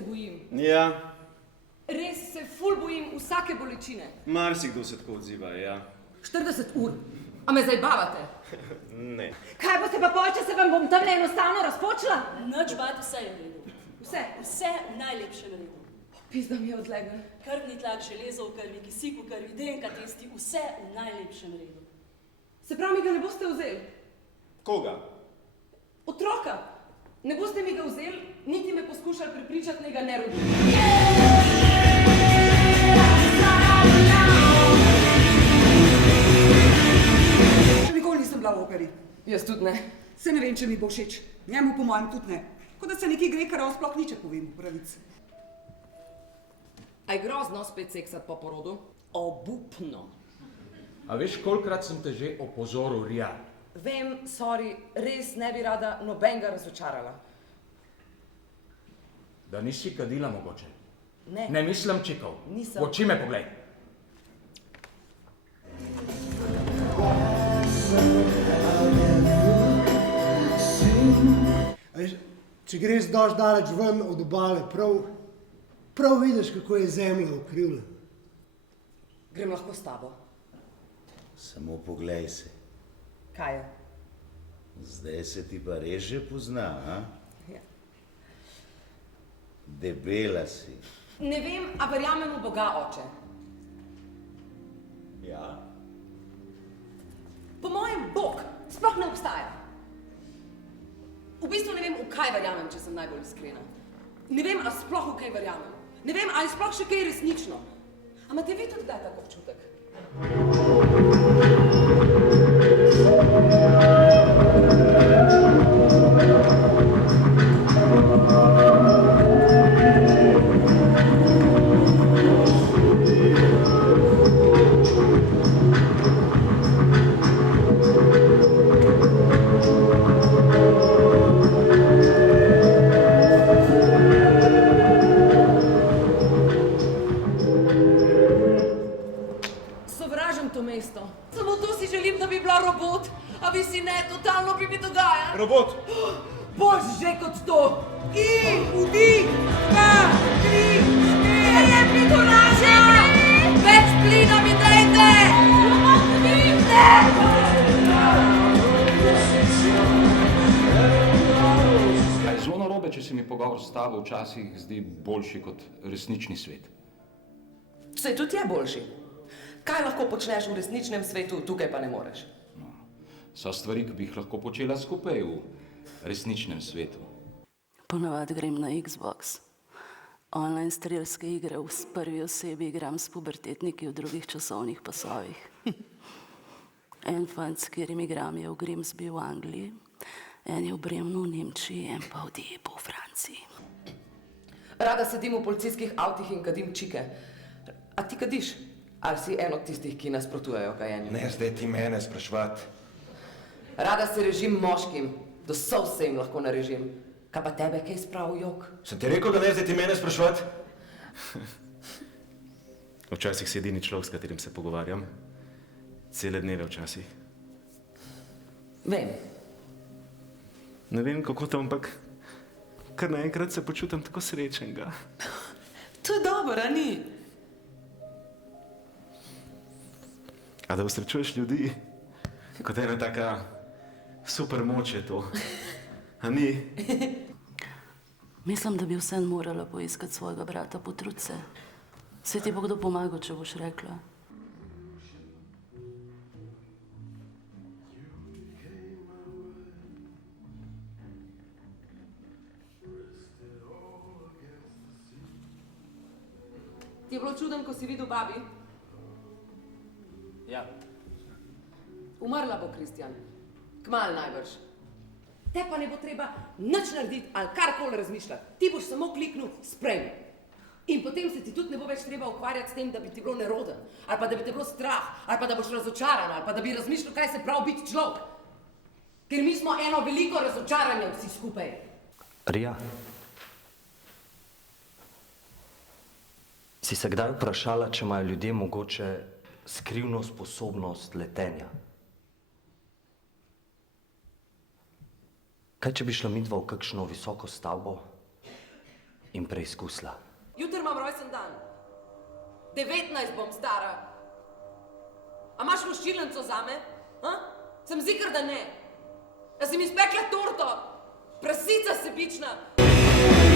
se bojim. Ja. Res se ful bojim vsake bolečine. Marsikdo se tako odziva, ja. 40 ur. A me zajbavate? Ne. Kaj boste pa pol, če se vam bom tamle enostavno razpočila? Nič bati, vse je v redu. Vse? Vse v najlepšem redu. Pizda mi je odlegel. Krvni tlak, železo v krvi, kisik v krvi, DNK testi, vse v najlepšem redu. Se pravi, mi ga ne boste vzeli? Koga? Otroka. Ne boste mi ga vzeli, niti me poskušali prepričati, naj ga ne rodim. Še nikoli nisem bila v operi. Jaz tudi ne. Se ne vem, če mi bo všeč. Njemu po mojem tudi ne. Kot da se neki Grekarov sploh niče povem v pravici. A je grozno spet seksat po porodu? Obupno. A veš, kolikrat sem te že opozoril, Rija? Vem, sorry, res ne bi rada nobenega razočarala. Da nisi kadila mogoče? Ne. Ne mislim čikov. Nisem. V oči me poglej. Veš, če greš dož daleč ven od obale, prav vidiš, kako je zemlja ukrivljena. Grem lahko s tabo. Samo poglej se. Kaj je? Zdaj se ti pa res že pozna, a? Ja. Debela si. Ne vem, a verjamem v Boga, oče. Ja? Po mojem, Bog sploh ne obstaja. V bistvu ne vem, v kaj verjamem, če sem najbolj iskrena. Ne vem, a sploh v kaj verjamem. Ne vem, a je sploh še kaj resnično. A imate vi tudi kdaj tako občutek? Sovražim to mesto. Samo to si želim, da bi bila robot, a vi si ne, totalno bi mi dogaja. Robot! Bož že kot to! In, vdih, 2, 3, 4! Je pitonaža! Več plina mi dajte! Vdihne! A je zelo narobe, če se mi pogovor s tabo včasih zdi boljši kot resnični svet. Saj tudi je boljši. Kaj lahko počneš v resničnem svetu, tukaj pa ne moreš? So stvari, ki bi jih lahko počela skupaj v resničnem svetu. Ponavadi grem na Xbox. Online strelske igre v prvi osebi igram s pubertetniki v drugih časovnih pasovih. En fant, s katerim igram, je v Grimsby v Angliji, en je v Bremnu v Nemčiji, en pa v Diepu v Franciji. Rada sedim v policijskih avtih in kadim čike. A ti kadiš? Ali si en od tistih, ki nasprotujejo kajenju? Ne, zdaj ti mene sprašvat. Rada se režim moškim, do sol se jim lahko narežim. Kaj pa tebe kaj sprav jok? Sem ti rekel, da ne zdaj ti mene sprašvat? Včasih si edini človek, s katerim se pogovarjam. Cele dneve včasih. Vem. Ne vem, kako to, ampak kar naenkrat se počutim tako srečnega. To je dobro, a ni? A da usrečuješ ljudi, kot ena taka super moč je to. A ni? Mislim, da bi vsem morala poiskati svojega brata, potrud se. Se ti bo kdo pomagal, če boš rekla. Ti je bilo čudno, ko si videl babi? Ja. Umrla bo, Kristjan. Kmalu najbrž. Te pa ne bo treba nič narediti ali karkoli razmišljati. Ti boš samo kliknil sprejmi. In potem se ti tudi ne bo več treba ukvarjati s tem, da bi ti bilo neroden, ali pa da bi te bilo strah, ali pa da boš razočaran, ali pa da bi razmišljal, kaj se pravi biti človek. Ker mi smo eno veliko razočaranje vsi skupaj. Rija, si se kdaj vprašala, če imajo ljudje mogoče skrivno sposobnost letenja? Kaj, če bi šla midva v kakšno visoko stavbo in preizkusila. Jutri imam rojsten dan. 19 bom stara. A imaš voščilnico zame? Ha? Sem zikr, da ne. A si mi spekla torto? Prasica sebična.